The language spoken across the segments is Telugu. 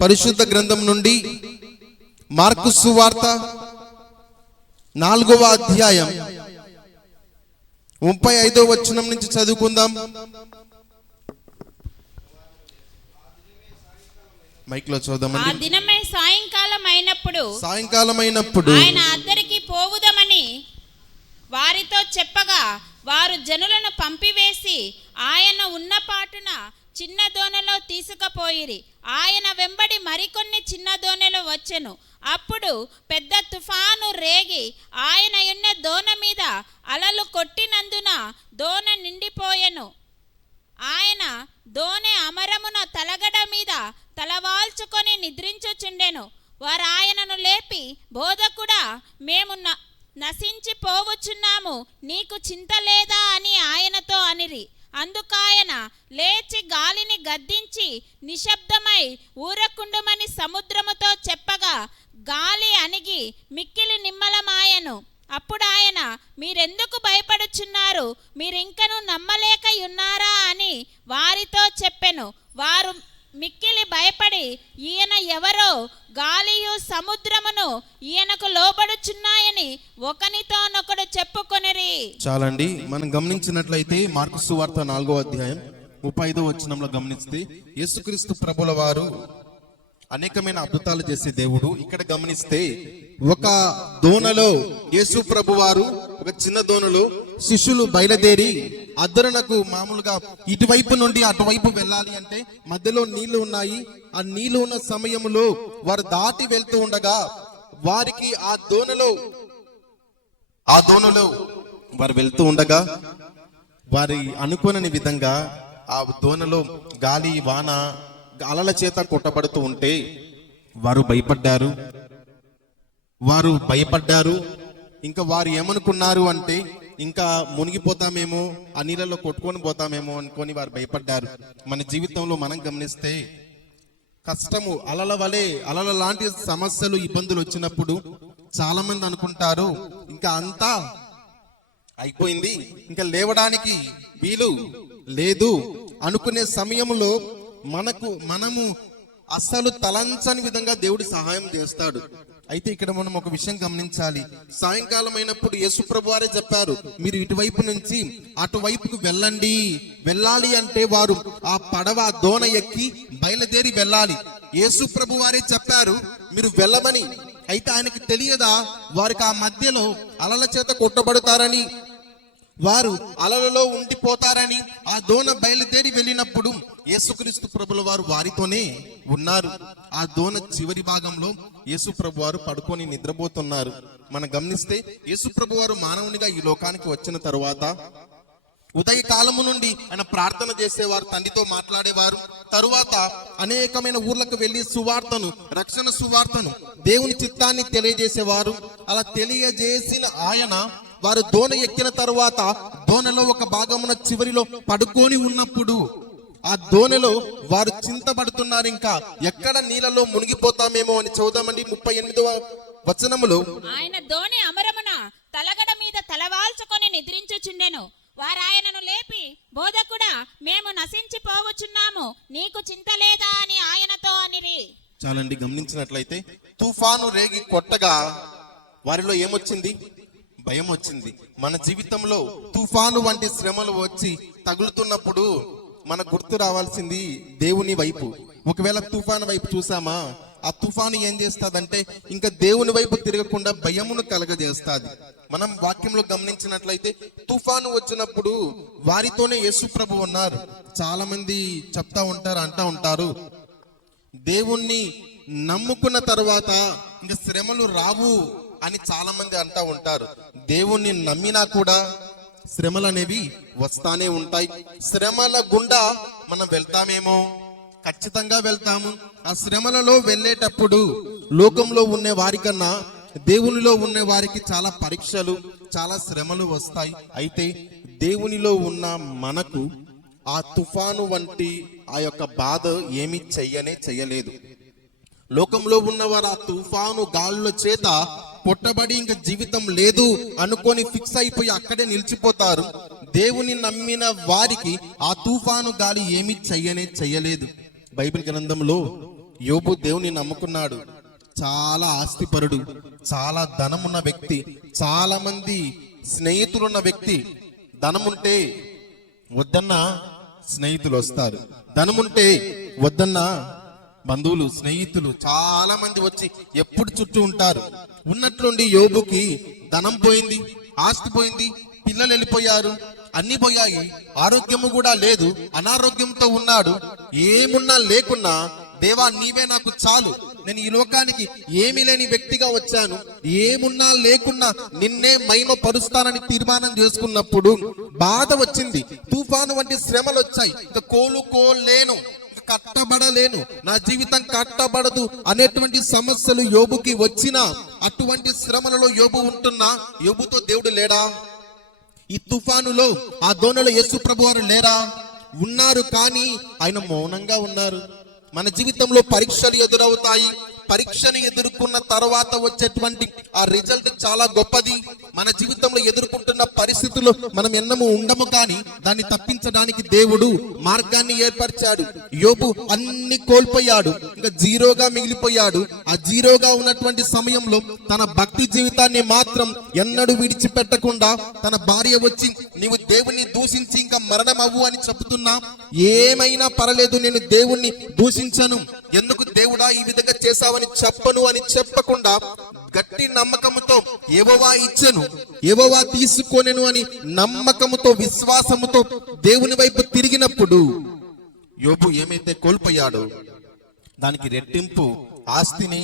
పరిశుద్ధ గ్రంథం నుండి మార్కు సువార్త 4వ అధ్యాయం 35వ వచనం నుంచి చదువుకుందాం. మైక్ లో చూద్దామండి. ఆ దినమే సాయంకాలం అయినప్పుడు ఆయన అద్దరికి పోవుదమని వారితో చెప్పగా వారు జనులను పంపివేసి ఆయన ఉన్న పాటున చిన్న దోణిలో తీసుకుపోయిరి. ఆయన వెంబడి మరికొన్ని చిన్న దోణిలు వచ్చెను. అప్పుడు పెద్ద తుఫాను రేగి ఆయన ఉన్న దోణ మీద అలలు కొట్టినందున దోణ నిండిపోయెను. ఆయన దోణి అమరమున తలగడ మీద తలవాల్చుకొని నిద్రించుచుండెను. వారు ఆయనను లేపి, బోధకుడా, మేము నశించిపోవచ్చున్నాము, నీకు చింత లేదా అని ఆయనతో అనిరి. అందుకాయన లేచి గాలిని గద్దించి నిశ్శబ్దమై ఊరకుండుమని సముద్రముతో చెప్పగా గాలి అణిగి మిక్కిలి నిమ్మలమాయెను. అప్పుడు ఆయన, మీరెందుకు భయపడుచున్నారు? మీరింకను నమ్మలేక ఉన్నారా అని వారితో చెప్పెను. వారు మిక్కిలి భయపడి, ఈయన ఎవరో, గాలియు సముద్రమును ఈయనకు లోబడుచున్నాయని ఒకనితోనొకడు చెప్పుకొనిరి. చాలండి. మనం గమనించినట్లయితే మార్కు సువార్త 4వ అధ్యాయం 35వ వచనంలో గమనిస్తే యేసుక్రీస్తు ప్రభుల వారు అనేకమైన అద్భుతాలు చేసే దేవుడు. ఇక్కడ గమనిస్తే ఒక దోణలో యేసు ప్రభు వారు, ఒక చిన్న దోణలో శిష్యులు బయలుదేరి అద్దరునకు మామూలుగా ఇటువైపు నుండి అటువైపు వెళ్ళాలి అంటే మధ్యలో నీళ్లు ఉన్నాయి. ఆ నీళ్లు ఉన్న సమయంలో వారు దాటి వెళ్తూ ఉండగా వారికి ఆ దోణలో వారు వెళ్తూ ఉండగా వారి అనుకోని విధంగా ఆ దోణలో గాలి వాన అలల చేత కొట్టబడుతూ ఉంటే వారు భయపడ్డారు. ఇంకా వారు ఏమనుకున్నారు అంటే ఇంకా మునిగిపోతామేమో, ఆ నీళ్ళలో కొట్టుకొని పోతామేమో అనుకొని వారు భయపడ్డారు. మన జీవితంలో మనం గమనిస్తే కష్టము అలల లాంటి సమస్యలు, ఇబ్బందులు వచ్చినప్పుడు చాలా మంది అనుకుంటారు ఇంకా అంతా అయిపోయింది, ఇంకా లేవడానికి వీలు లేదు అనుకునే సమయంలో మనము అస్సలు తలంచని విధంగా దేవుడు సహాయం చేస్తాడు. అయితే ఇక్కడ మనం ఒక విషయం గమనించాలి. సాయంకాలం అయినప్పుడు యేసు ప్రభు వారే చెప్పారు, మీరు ఇటువైపు నుంచి అటువైపుకు వెళ్ళాలి అంటే వారు ఆ పడవ దోణ ఎక్కి బయలుదేరి వెళ్ళాలి. యేసు ప్రభు వారే చెప్పారు మీరు వెళ్ళమని. అయితే ఆయనకి తెలియదా వారికి ఆ మధ్యలో అలల చేత కొట్టబడతారని, వారు అలలలో ఉండిపోతారని. ఆ దోణ బయలుదేరి వెళ్ళినప్పుడు యేసుక్రీస్తు ప్రభుల వారు వారితోనే ఉన్నారు. ఆ దోణ చివరి భాగంలో యేసు ప్రభు వారు పడుకొని నిద్రపోతున్నారు. మనం గమనిస్తే యేసు ప్రభు వారు మానవునిగా ఈ లోకానికి వచ్చిన తరువాత ఉదయ కాలము నుండి ఆయన ప్రార్థన చేసేవారు, తండ్రితో మాట్లాడేవారు. తరువాత అనేకమైన ఊర్లకు వెళ్లి రక్షణ సువార్తను, దేవుని చిత్తాన్ని తెలియజేసేవారు. అలా తెలియజేసిన ఆయన వారు దోణ ఎక్కిన తరువాత దోణలో ఒక భాగమున చివరిలో పడుకొని ఉన్నప్పుడు ఆ దోణలో వారు చింతపడుతున్నారు, ఇంకా ఎక్కడ నీళ్ళలో మునిగిపోతామేమో అని. చూద్దామండి 38వ వచనములో, ఆయన దోణి అమరమున తలగడ మీద తలవాల్చుకొని నిద్రించుచుండెను. వారు ఆయనను లేపి, బోధకుడా, మేము నశించిపోవచ్చున్నాము, నీకు చింత లేదా అని ఆయనతో అనిరి. చాలండి. గమనించినట్లయితే తుఫాను రేగి కొట్టగా వారిలో ఏమొచ్చింది? భయం వచ్చింది. మన జీవితంలో తుఫాను వంటి శ్రమలు వచ్చి తగులుతున్నప్పుడు మన గుర్తు రావాల్సింది దేవుని వైపు. ఒకవేళ తుఫాను వైపు చూసామా, ఆ తుఫాను ఏం చేస్తాదంటే ఇంకా దేవుని వైపు తిరగకుండా భయమును కలగజేస్తాది. మనం వాక్యంలో గమనించినట్లయితే తుఫాను వచ్చినప్పుడు వారితోనే యేసు ప్రభు ఉన్నారు. చాలా మంది అంటా ఉంటారు దేవుణ్ణి నమ్ముకున్న తర్వాత ఇంకా శ్రమలు రావు అని చాలా మంది అంటా ఉంటారు. దేవుణ్ణి నమ్మినా కూడా శ్రమలు అనేవి వస్తానే ఉంటాయి. శ్రమల గుండా మనం వెళ్తామేమో, ఖచ్చితంగా వెళ్తాము. ఆ శ్రమలలో వెళ్ళేటప్పుడు లోకంలో ఉండే వారికన్నా దేవునిలో ఉన్న వారికి చాలా పరీక్షలు, చాలా శ్రమలు వస్తాయి. అయితే దేవునిలో ఉన్న మనకు ఆ తుఫాను వంటి ఆ యొక్క బాధ ఏమీ చెయ్యలేదు. లోకంలో ఉన్నవారు ఆ తుఫాను గాలుల చేత కొట్టబడి ఇంకా జీవితం లేదు అనుకొని ఫిక్స్ అయిపోయి అక్కడే నిలిచిపోతారు. దేవుని నమ్మిన వారికి ఆ తుఫాను గాలి ఏమీ చెయ్యలేదు. బైబిల్ గ్రంథంలో యోబు దేవుని నమ్ముకున్నాడు. చాలా ఆస్తిపరుడు, చాలా ధనమున్న వ్యక్తి, చాలా మంది స్నేహితులున్న వ్యక్తి. ధనముంటే వద్దన్న స్నేహితులు వస్తారు, ధనముంటే వద్దన్న బంధువులు స్నేహితులు చాలా మంది వచ్చి ఎప్పుడు చుట్టూ ఉంటారు. ఉన్నట్లుండి యోబుకి ధనం పోయింది, ఆస్తి పోయింది, పిల్లలు వెళ్ళిపోయారు, అన్ని పోయాయి, ఆరోగ్యము కూడా లేదు, అనారోగ్యంతో ఉన్నాడు. ఏమున్నా లేకున్నా దేవా నీవే నాకు చాలు, నేను ఈ లోకానికి ఏమీ లేని వ్యక్తిగా వచ్చాను, ఏమున్నా లేకున్నా నిన్నే మహిమ పరుస్తానని తీర్మానం చేసుకున్నప్పుడు బాధ వచ్చింది. తుఫాను వంటి శ్రమలు వచ్చాయి. ఇంకా కోలుకోలేను, కట్టబడలేను, నా జీవితం కట్టబడదు అనేటువంటి సమస్యలు యోబుకి వచ్చినా, అటువంటి శ్రమలలో యోబు ఉంటున్నా యోబుతో దేవుడు లేడా? ఈ తుఫానులో ఆ దోణలో యేసు ప్రభు వారు లేరా? ఉన్నారు, కానీ ఆయన మౌనంగా ఉన్నారు. మన జీవితంలో పరీక్షలు ఎదురవుతాయి. పరీక్షను ఎదుర్కొన్న తర్వాత వచ్చేటువంటి ఆ రిజల్ట్ చాలా గొప్పది. మన జీవితంలో ఎదుర్కొంటున్న పరిస్థితుల్లో మనం ఎన్నమూ ఉండము, కానీ దాన్ని తప్పించడానికి దేవుడు మార్గాన్ని ఏర్పరిచాడు. యోబు అన్ని కోల్పోయాడు, ఇంకా జీరోగా మిగిలిపోయాడు. ఆ జీరోగా ఉన్నటువంటి సమయంలో తన భక్తి జీవితాన్ని మాత్రం ఎన్నడూ విడిచిపెట్టకుండా తన భార్య వచ్చి నీవు దేవుణ్ణి దూషించి ఇంకా మరణం అవ్వు అని చెబుతున్నా, ఏమైనా పర్లేదు నేను దేవుణ్ణి దూషించను, ఎందుకు దేవుడా ఈ విధంగా చేశావని చెప్పను అని చెప్పకుండా గట్టి నమ్మకముతో యెహోవా ఇచ్చెను, యెహోవా తీసుకొనెను అని నమ్మకముతో విశ్వాసముతో దేవుని వైపు తిరిగినప్పుడు యోబు ఏమైతే కోల్పోయాడో దానికి రెట్టింపు ఆస్తిని,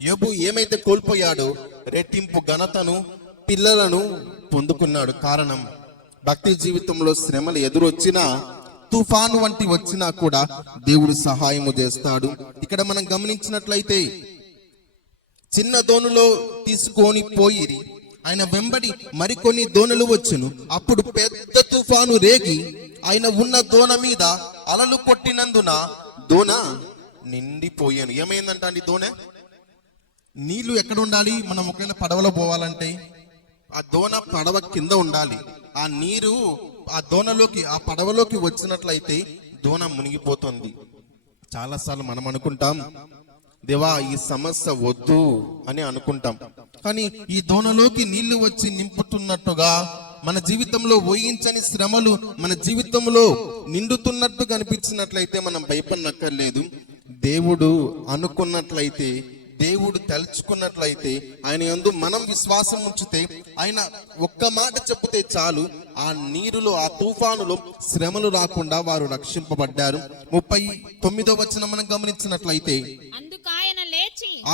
యోబు ఏమైతే కోల్పోయాడో రెట్టింపు ఘనతను, పిల్లలను పొందుకున్నాడు. కారణం భక్తి జీవితంలో శ్రమలు ఎదురొచ్చినా, తుఫాను వంటి వచ్చినా కూడా దేవుడు సహాయము చేస్తాడు. ఇక్కడ మనం గమనించినట్లయితే చిన్న దోణిలో తీసుకొని పోయిరి, ఆయన వెంబడి మరికొన్ని దోణులు వచ్చును. అప్పుడు పెద్ద తుఫాను రేగి ఆయన ఉన్న దోణ మీద అలలు కొట్టినందున దోణ నిండిపోయాను. ఏమైందంట అండి దోణ? నీళ్లు ఎక్కడ ఉండాలి? మనం ఒకవేళ పడవలో పోవాలంటే ఆ దోణ పడవ కింద ఉండాలి. ఆ నీరు ఆ దోణలోకి, ఆ పడవలోకి వచ్చినట్లయితే దోణ మునిగిపోతుంది. చాలాసార్లు మనం అనుకుంటాం దేవా ఈ సమస్య వద్దు అని అనుకుంటాం, కానీ ఈ దోణలోకి నీళ్లు వచ్చి నింపుతున్నట్టుగా మన జీవితంలో ఊహించని శ్రమలు మన జీవితంలో నిండుతున్నట్టు కనిపించినట్లయితే మనం భయపడనక్కర్లేదు. దేవుడు అనుకున్నట్లయితే, దేవుడు తలుచుకున్నట్లయితే, ఆయన యందు మనం విశ్వాసం ఉంచితే, ఆయన ఒక్క మాట చెబితే చాలు, ఆ నీరులో, ఆ తుఫానులో శ్రమలు రాకుండా వారు రక్షింపబడ్డారు. 39వ వచనం మనం గమనించినట్లయితే అందుకు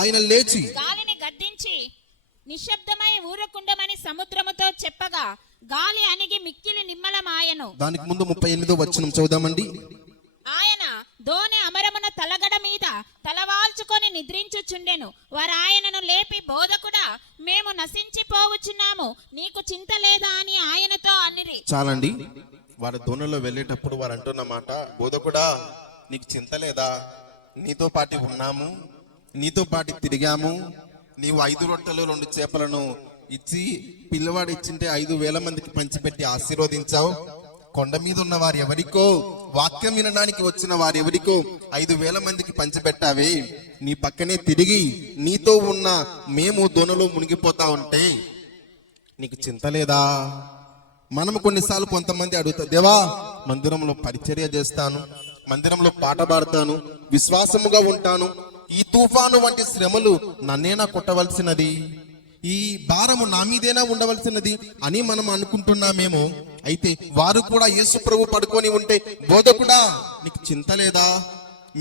ఆయన లేచి గాలిని గద్దించి నిశ్శబ్దమై ఊరకుండమని సముద్రముతో చెప్పగా గాలి అణిగి మిక్కిలి నిమ్మలమాయెను. దానికి ముందు 38వ వచనం చదువుదామండి. ఆయన దోణి అమరమున తలగడ మీద తలవాల్చుకొని నిద్రించుచుండెను. వారు ఆయనను లేపి బోధకుడా మేము నశించిపోవచ్చున్నాము, నీకు చింత లేదా అని ఆయనతో అనిరి. చాలండి. వారి దోణిలో వెళ్ళేటప్పుడు వారు అంటున్న మాట, బోధకుడా నీకు చింత లేదా? నీతో పాటు ఉన్నాము, నీతో పాటు తిరిగాము, నీవు 5 రొట్టెలు 2 చేపలను ఇచ్చి పిల్లవాడు ఇచ్చింటే 5,000 మందికి పంచిపెట్టి ఆశీర్వదించావు. కొండ మీద ఉన్న వారు ఎవరికో, వాక్యం వినడానికి వచ్చిన వారు ఎవరికో 5,000 మందికి పంచిపెట్టావే, నీ పక్కనే తిరిగి నీతో ఉన్న మేము దోణలో మునిగిపోతా ఉంటే నీకు చింత లేదా? మనం కొన్నిసార్లు కొంతమంది అడుగుతారు, దేవా మందిరంలో పరిచర్య చేస్తాను, మందిరంలో పాట పాడతాను, విశ్వాసముగా ఉంటాను, ఈ తుఫాను వంటి శ్రమలు నన్నేనా కొట్టవలసినది, ఈ భారము నా మీదేనా ఉండవలసినది అని మనం అనుకుంటున్నామేమో. అయితే వారు కూడా యేసు ప్రభు పడుకొని ఉంటే, బోధకుడా నీకు చింత లేదా?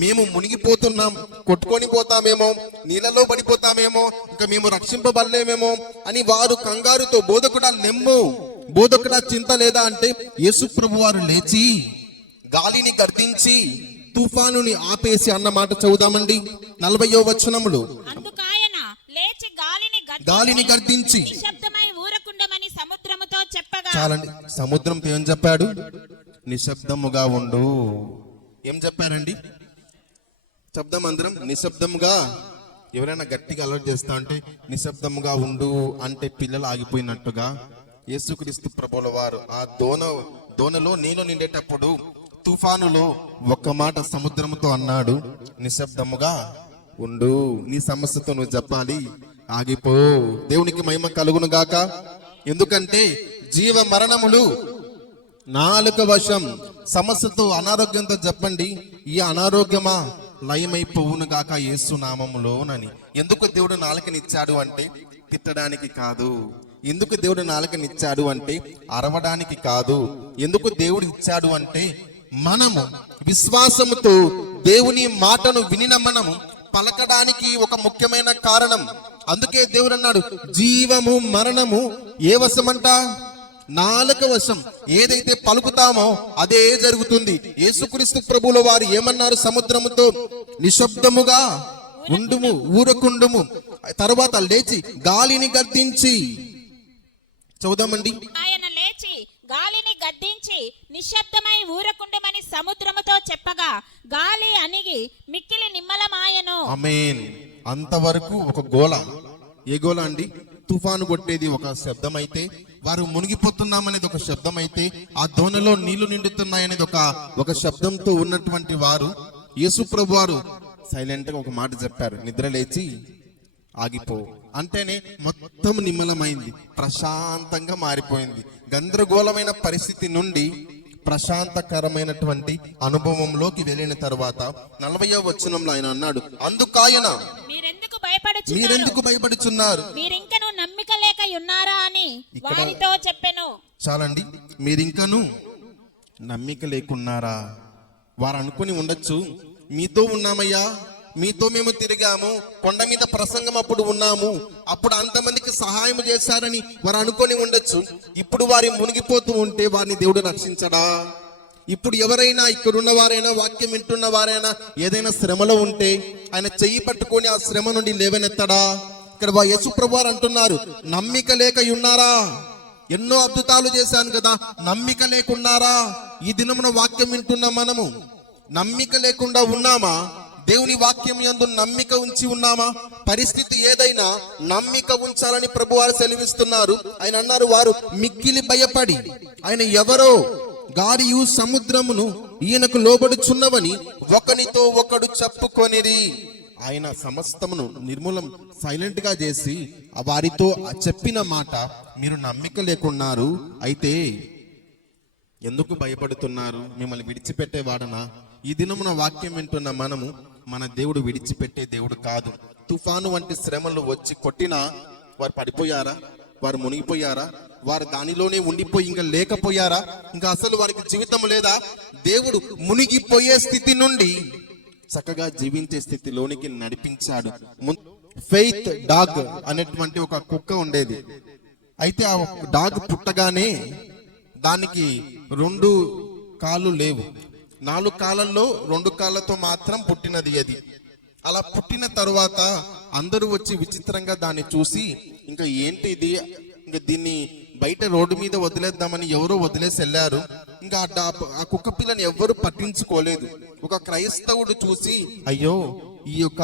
మేము మునిగిపోతున్నాం, కొట్టుకొని పోతామేమో, నీళ్ళలో పడిపోతామేమో, ఇంకా మేము రక్షింపబడలేమేమో అని వారు కంగారుతో, బోధకుడా నెమ్ము, బోధకుడా చింత లేదా అంటే యేసు ప్రభు వారు లేచి గాలిని గర్దించి తుఫానుని ఆపేసి అన్నమాట చదువుదామండి. 40వ వచనములో అందుకు ఆయన లేచి గాలిని గర్దించి నిశ్శబ్దమై ఊరకుండమని సముద్రముతో చెప్పగా. చాలండి. సముద్రంతో ఏం చెప్పాడు? నిశ్శబ్దముగా ఉండు. ఏం చెప్పారండి? శబ్దం అందరం నిశ్శబ్దముగా. ఎవరైనా గట్టిగా అలర్ట్ చేస్తా అంటే నిశ్శబ్దముగా ఉండు అంటే పిల్లలు ఆగిపోయినట్టుగా యేసుక్రీస్తు ప్రభువుల వారు ఆ దోణలో నీళ్ళు నిండేటప్పుడు తుఫానులో ఒక్క మాట సముద్రముతో అన్నాడు, నిశ్శబ్దముగా ఉండు. నీ సమస్యతో నువ్వు చెప్పాలి, ఆగిపో. దేవునికి మహిమ కలుగును గాక. ఎందుకంటే జీవ మరణములు నాలుక వశం. సమస్యతో అనారోగ్యంతో చెప్పండి, ఈ అనారోగ్యమా లయమైపోవును గాక యేసు నామములోనని. ఎందుకు దేవుడు నాలుకనిచ్చాడు అంటే తిట్టడానికి కాదు. ఎందుకు దేవుడు నాలుకనిచ్చాడు అంటే అరవడానికి కాదు. ఎందుకు దేవుడు ఇచ్చాడు అంటే మనము విశ్వాసముతో దేవుని మాటను వినిన మనము పలకడానికి ఒక ముఖ్యమైన కారణం. అందుకే దేవుడు అన్నాడు, జీవము మరణము ఏ వశమంట? నాలుక వశం. ఏదైతే పలుకుతామో అదే జరుగుతుంది. యేసుక్రీస్తు ప్రభువుల వారు ఏమన్నారు సముద్రముతో? నిశ్శబ్దముగా ఉండుము, ఊరకుండుము. తరువాత లేచి గాలిని గద్దించి, చదువుదామండి. ఆయన లేచి గాలిని గద్దించి నిశ్శబ్దమై ఊరకుండమని సముద్రముతో చెప్పగా గాలి అణిగి మిక్కిలి నిమ్మలమాయెను. ఆమేన్. అంతవరకు ఒక గోల. ఏ గోల అండి? తుఫాను కొట్టేది ఒక శబ్దం అయితే, వారు మునిగిపోతున్నామనేది ఒక శబ్దం అయితే, ఆ దోణిలో నీళ్లు నిండుతున్నాయనేది ఒక శబ్దంతో ఉన్నటువంటి వారు యేసు ప్రభు వారు సైలెంట్ గా ఒక మాట చెప్పారు, నిద్ర లేచి ఆగిపో అంటేనే మొత్తం నిమ్మలమైంది, ప్రశాంతంగా మారిపోయింది. గందరగోళమైన పరిస్థితి నుండి ప్రశాంతకరమైనటువంటి అనుభవంలోకి వెళ్ళిన తర్వాత 40వ వచనంలో ఆయన అన్నాడు, అందుకాయన మీరెందుకు భయపడుచున్నారు, మీరింకను నమ్మిక లేక ఉన్నారా అని వారితో చెప్పెను. చాలండి, మీరింకను నమ్మిక లేకున్నారా? వారు అనుకుని ఉండొచ్చు, మీతో ఉన్నామయ్యా, మీతో మేము తిరిగాము, కొండ మీద ప్రసంగం అప్పుడు ఉన్నాము, అప్పుడు అంతమందికి సహాయం చేశారని వారు అనుకొని ఉండొచ్చు. ఇప్పుడు వారి మునిగిపోతూ ఉంటే వారిని దేవుడు రక్షించడా? ఇప్పుడు ఎవరైనా ఇక్కడున్న వారైనా, వాక్యం వింటున్న వారైనా ఏదైనా శ్రమలో ఉంటే ఆయన చెయ్యి పట్టుకొని ఆ శ్రమ నుండి లేవనెత్తడా? ఇక్కడ యేసు ప్రభు వారు అంటున్నారు, నమ్మిక లేక ఉన్నారా? ఎన్నో అద్భుతాలు చేశాను కదా, నమ్మిక లేకున్నారా? ఈ దినమున వాక్యం వింటున్న మనము నమ్మిక లేకుండా ఉన్నామా? దేవుని వాక్యం యందు నమ్మిక ఉంచి ఉన్నామా? పరిస్థితి ఏదైనా నమ్మిక ఉంచాలని ప్రభువారు సెలవిస్తున్నారు. ఆయన అన్నారు, వారు మిక్కిలి భయపడి ఆయన ఎవరో గాలియు సముద్రమును ఈయనకు లోబడుచున్నవని ఒకనితో ఒకడు చెప్పుకొనిరి. ఆయన సమస్తమును నిర్మూలం సైలెంట్ గా చేసి వారితో చెప్పిన మాట, మీరు నమ్మిక లేకున్నారు, అయితే ఎందుకు భయపడుతున్నారు? మిమ్మల్ని విడిచిపెట్టేవాడనా? ఈ దినమున వాక్యం వింటున్న మనము, మన దేవుడు విడిచిపెట్టే దేవుడు కాదు. తుఫాను వంటి శ్రమలు వచ్చి కొట్టినా వారు పడిపోయారా? వారు మునిగిపోయారా? వారు దానిలోనే ఉండిపోయి ఇంకా లేకపోయారా? ఇంకా అసలు వారికి జీవితం లేదా? దేవుడు మునిగిపోయే స్థితి నుండి చక్కగా జీవించే స్థితిలోనికి నడిపించాడు. ఫెయిత్ డాగ్ అనేటువంటి ఒక కుక్క ఉండేది. అయితే ఆ డాగ్ పుట్టగానే దానికి 2 కాళ్ళు లేవు, 4 కాళ్ళల్లో 2 కాళ్ళతో మాత్రం పుట్టినది అది. అలా పుట్టిన తరువాత అందరూ వచ్చి విచిత్రంగా దాన్ని చూసి, ఇంకా ఏంటి ఇది, ఇంకా దీన్ని బయట రోడ్డు మీద వదిలేద్దామని ఎవరో వదిలేసి వెళ్ళారు. ఇంకా ఆ కుక్క పిల్లని ఎవ్వరు పట్టించుకోలేదు. ఒక క్రైస్తవుడు చూసి, అయ్యో ఈ యొక్క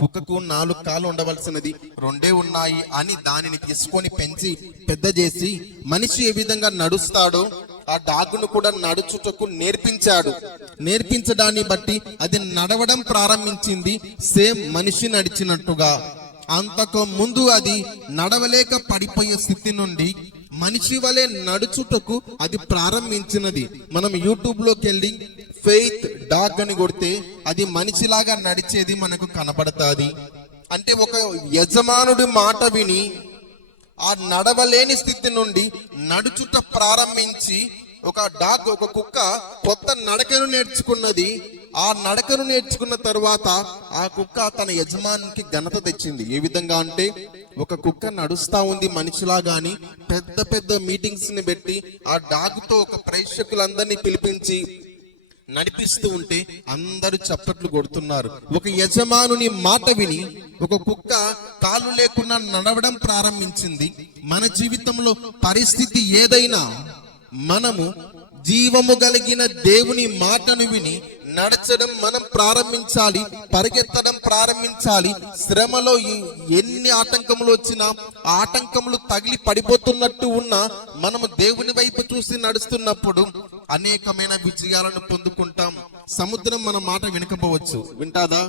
కుక్కకు 4 కాళ్ళు ఉండవలసినది 2 ఉన్నాయి అని దానిని తీసుకొని పెంచి పెద్ద చేసి, మనిషి ఏ విధంగా నడుస్తాడో ఆ డాగ్ను కూడా నడుచుటకు నేర్పించాడు. నేర్పించడాన్ని బట్టి అది నడవడం ప్రారంభించింది, సేమ్ మనిషి నడిచినట్టుగా. అంతకు ముందు అది నడవలేక పడిపోయే స్థితి నుండి మనిషి వలె నడుచుటకు అది ప్రారంభించినది. మనం యూట్యూబ్ లోకి వెళ్ళి ఫెయిత్ డాగ్ అని కొడితే అది మనిషిలాగా నడిచేది మనకు కనబడతాది. అంటే ఒక యజమానుడి మాట విని ఆ నడవలేని స్థితి నుండి నడుచుట ప్రారంభించి, ఒక డాగ్, ఒక కుక్క కొత్త నడకను నేర్చుకున్నది. ఆ నడకను నేర్చుకున్న తరువాత ఆ కుక్క తన యజమానికి ఘనత తెచ్చింది. ఏ విధంగా అంటే, ఒక కుక్క నడుస్తా ఉంది మనిషిలాగాని, పెద్ద పెద్ద మీటింగ్స్ ని పెట్టి ఆ డాగ్ తో ఒక ప్రేక్షకులందరినీ పిలిపించి నడిపిస్తూ ఉంటే అందరూ చప్పట్లు కొడుతున్నారు. ఒక యజమానుని మాట విని ఒక కుక్క కాళ్ళు లేకుండా నడవడం ప్రారంభించింది. మన జీవితంలో పరిస్థితి ఏదైనా మనము జీవము కలిగిన దేవుని మాటను విని నడచడం మనం ప్రారంభించాలి, పరిగెత్తడం ప్రారంభించాలి. శ్రమలో ఎన్ని ఆటంకములు వచ్చినా ఆటంకములు తగిలి పడిపోతున్నట్టు ఉన్నా మనము దేవుని వైపు చూసి నడుస్తున్నప్పుడు అనేకమైన విజయాలను పొందుకుంటాం. సముద్రం మన మాట వినకపోవచ్చు, వింటాదా?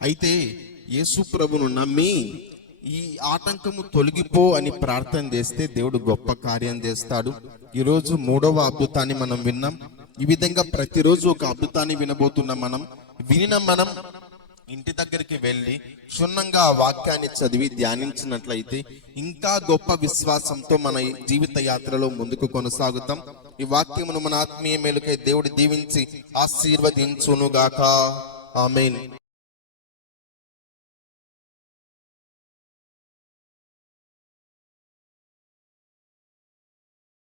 అయితే యేసు ప్రభును నమ్మి ఈ ఆటంకము తొలగిపో అని ప్రార్థన చేస్తే దేవుడు గొప్ప కార్యం చేస్తాడు. ఈరోజు 3వ అద్భుతాన్ని మనం విన్నాం. ఈ విధంగా ప్రతిరోజు ఒక అద్భుతాన్ని వినబోతున్నాం. మనం ఇంటి దగ్గరికి వెళ్ళి క్షుణ్ణంగా ఆ వాక్యాన్ని చదివి ధ్యానించినట్లయితే ఇంకా గొప్ప విశ్వాసంతో మన జీవిత యాత్రలో ముందుకు కొనసాగుతాం. ఈ వాక్యమును మన ఆత్మీయ మేలుకై దేవుడు దీవించి ఆశీర్వదించునుగాక. ఆమేన్.